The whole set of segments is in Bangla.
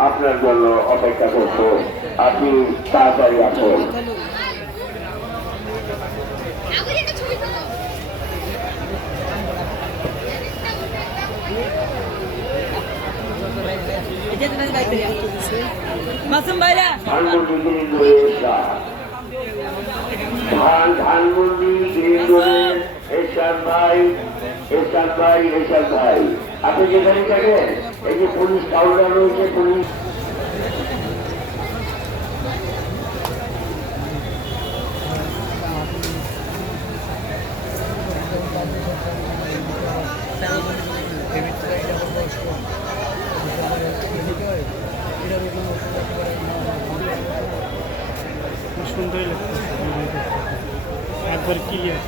আপনার জন্য অপেক্ষা করছে আপনি তাড়াতাড়ি আসুন। ধান ধানমন্ডি ভাই এরশাদ ভাই এরশাদ ভাই। আপনি যেখানে থাকেন এই যে পুলিশ কাউন্টার রয়েছে পুলিশ সুন্দরই লাগছে একবার ক্লিয়ার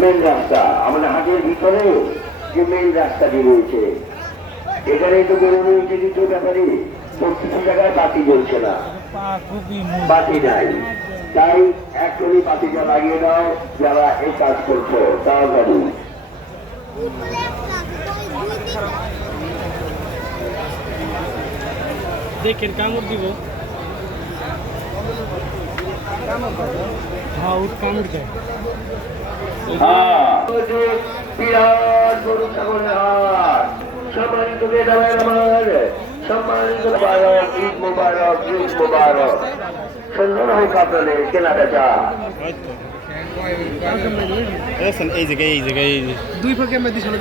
মেন রাস্তা, আমাদের হাটের ভিতরে যে মেন রাস্তাটি রয়েছে। এখানেই তো বেরোনো কিছু ব্যাপারে প্রত্যেক জায়গায় বাতি জ্বলছে না। বাতি নাই। তাই এখনই বাতিটা লাগিয়ে দাও, যারা এই কাজ করছ তাড়াতাড়ি দেখেন কামড় দিব। হ্যাঁ ওর কামড় দেয় হ্যাঁ বিরাট গরু ছাগলের হাট সম্মানিত বেদাবের আমার সম্মানিত মুবারক ঈদ মুবারক ঈদ মুবারক সুন্দর হোক আপনাদের কেনা বেচা এই জায়গায় এই জায়গায় দুই ফাঁকে মেদি শোনা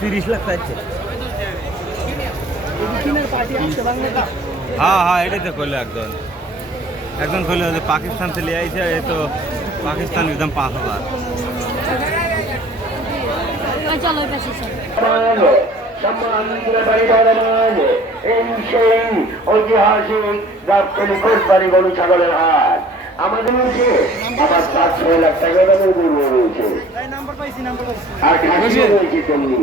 তিরিশ লাখ চাইছে। হ্যাঁ হ্যাঁ এটাই তো করল একজন। একজন করল যে পাকিস্তান থেকে আইছে এ তো পাকিস্তান একদম পাঁচ হাজার। ঐতিহাসিক গাবতলি কোটবাড়ি গরু ছাগলের হাট। আমাদের পাঁচ ছয় লাখ টাকা দামের গরু রয়েছে। আর খাসি রয়েছে তেমনি।